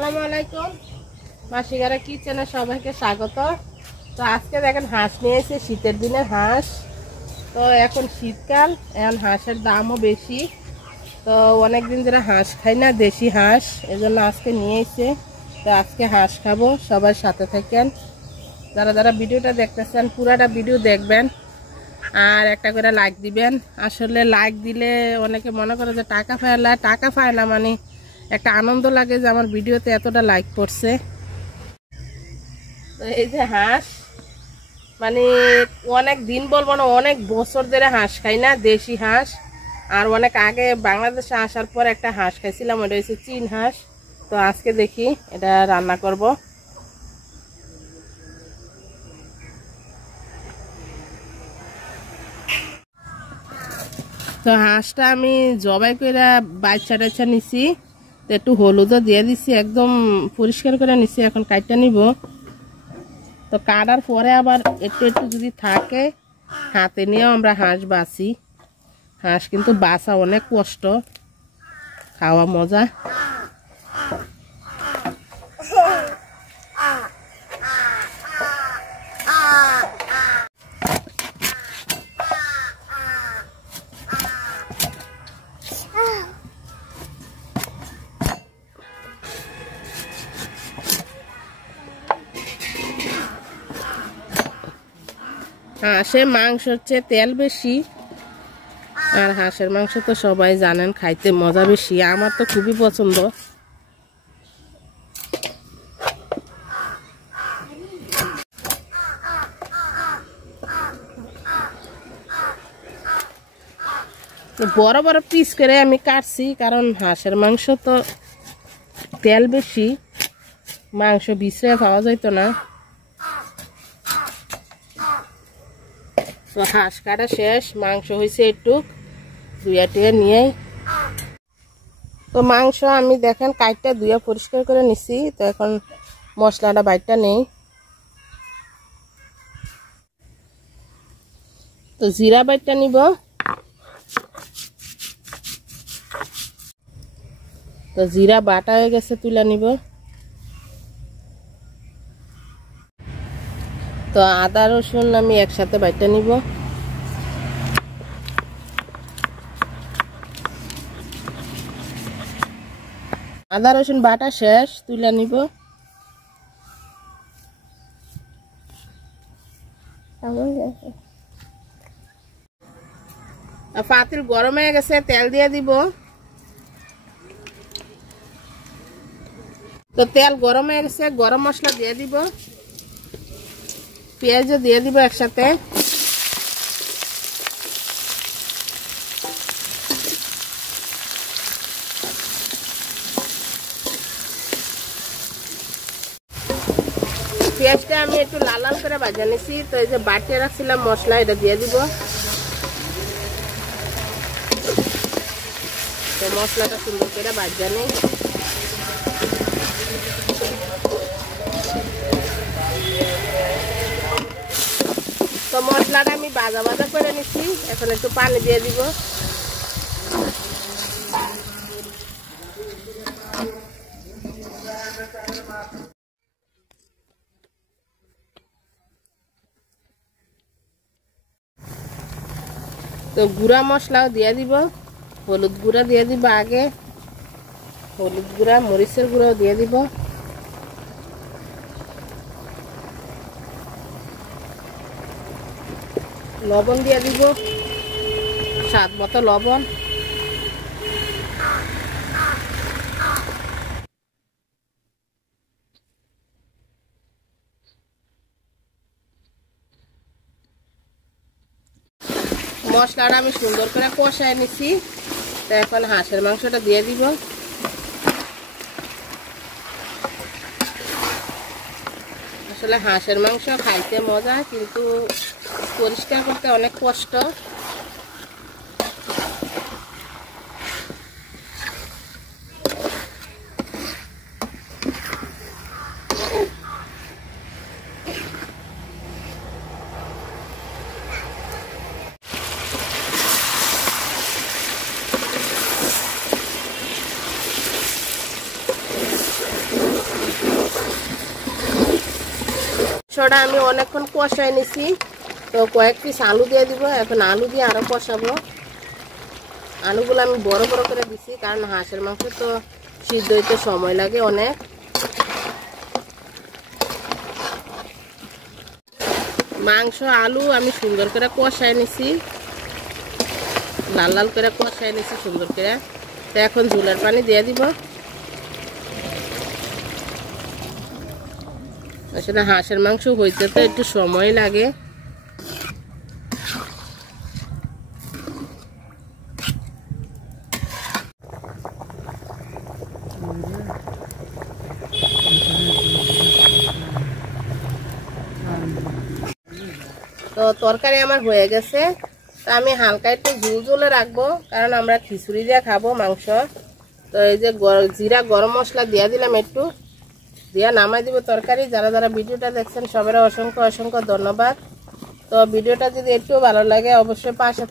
আসসালামু আলাইকুম মাসিগারা কিচেনে সবাইকে স্বাগত। তো আজকে দেখেন হাঁস নিয়ে এসে শীতের দিনের হাঁস। তো এখন শীতকাল, এখন হাঁসের দামও বেশি। তো অনেক দিন ধরে হাঁস খাই না, দেশি হাঁস, এজন্য আজকে নিয়ে এসে তো আজকে হাঁস খাবো। সবার সাথে থাকেন, যারা যারা ভিডিওটা দেখতেছেন পুরাটা ভিডিও দেখবেন আর একটা করে লাইক দিবেন। আসলে লাইক দিলে অনেকে মনে করে যে টাকা পায় না, মানে একটা আনন্দ লাগে যে আমার ভিডিওতে এতটা লাইক পড়ছে। তো এই যে হাঁস, মানে অনেক দিন বলবো না, অনেক বছর ধরে হাঁস খাই না, দেশি হাঁস। আর অনেক আগে বাংলাদেশে আসার পর একটা হাঁস খাইছিলাম, ওটা হচ্ছে চীন হাঁস। তো আজকে দেখি এটা রান্না করব। তো হাঁসটা আমি জবাই করে বাচ্চা টাচ্চা নিছি, তো একটু হলুদও দিয়ে দিছি, একদম পরিষ্কার করে নিছি। এখন কাটটা নিব। তো কাটার পরে আবার একটু একটু যদি থাকে হাতে নিয়েও আমরা হাঁস বাছি। হাঁস কিন্তু বাছা অনেক কষ্ট, খাওয়া মজা। হাঁসের মাংস হচ্ছে তেল বেশি, আর হাঁসের মাংস তো সবাই জানেন খাইতে মজা বেশি। আমার তো খুবই পছন্দ। বড় বড় পিস করে আমি কাটছি, কারণ হাঁসের মাংস তো তেল বেশি, মাংস বিছড়ে পাওয়া যাইত না। তো হাঁস কাটা শেষ, মাংস হয়েছে একটু ধুয়া টুয়া নিয়ে। তো মাংস আমি দেখেন কাইটটা ধুয়া পরিষ্কার করে নিছি। তো এখন মশলাটা বাইটটা নেই। তো জিরা বাইটটা নিব। তো জিরা বাটা হয়ে গেছে, তুলে নিব। তো আদা রসুন আমি একসাথে বাইটটা নিব। আদা রসুন বাটা শেষ, তুলে নিব। পাতিল গরম হয়ে গেছে, তেল দিয়ে দিব। তো তেল গরম হয়ে গেছে, গরম মশলা দিয়ে দিব, পেঁয়াজও দিয়ে দিব একসাথে। পেঁয়াজটা আমি একটু লাল লাল করে ভাজা নিছি। তো এই যে বাটিয়ে রাখছিলাম মশলা, এটা দিয়ে দিব। তো মশলাটা সুন্দর করে ভাজা নেই। তো মশলাটা আমি ভাজা ভাজা করে নিছি, এখন একটু পানি দিয়ে দিব। তো গুঁড়া মশলাও দিয়ে দিব, হলুদ গুঁড়া দিয়ে দিব আগে, হলুদ গুঁড়া মরিচের গুঁড়াও দিয়ে দিব। লবণ দিয়ে দিব, স্বাদ মতো লবণ। মশলাটা আমি সুন্দর করে কষায় নিছি। তো এখন হাঁসের মাংসটা দিয়ে দিব। আসলে হাঁসের মাংস খাইতে মজা, কিন্তু পরিষ্কার করতে অনেক কষ্ট। মাংসটা আমি অনেকক্ষণ কষাই নিছি। তো কয়েক পিস আলু দিয়ে দিব। এখন আলু দিয়ে আরো কষাবো। আলুগুলো আমি বড় বড় করে দিছি, কারণ হাঁসের মাংস তো সিদ্ধ হইতে সময় লাগে অনেক। মাংস আলু আমি সুন্দর করে কষাই নিছি, লাল লাল করে কষাই নিছি সুন্দর করে। তো এখন ঝোলের পানি দিয়ে দিব। আসলে হাঁসের মাংস হইতে তো একটু সময় লাগে। তো তরকারি আমার হয়ে গেছে। তো আমি হালকা একটু ঝুল ঝুলে রাখবো, কারণ আমরা খিচুড়ি দিয়ে খাবো মাংস। তো এই যে জিরা গরম মশলা দিয়ে দিলাম, একটু দিয়া নামাই দিব তরকারি। যারা যারা ভিডিওটা দেখছেন সবাই অসংখ্য অসংখ্য ধন্যবাদ। তো ভিডিওটা যদি একটু ভালো লাগে অবশ্যই পাশে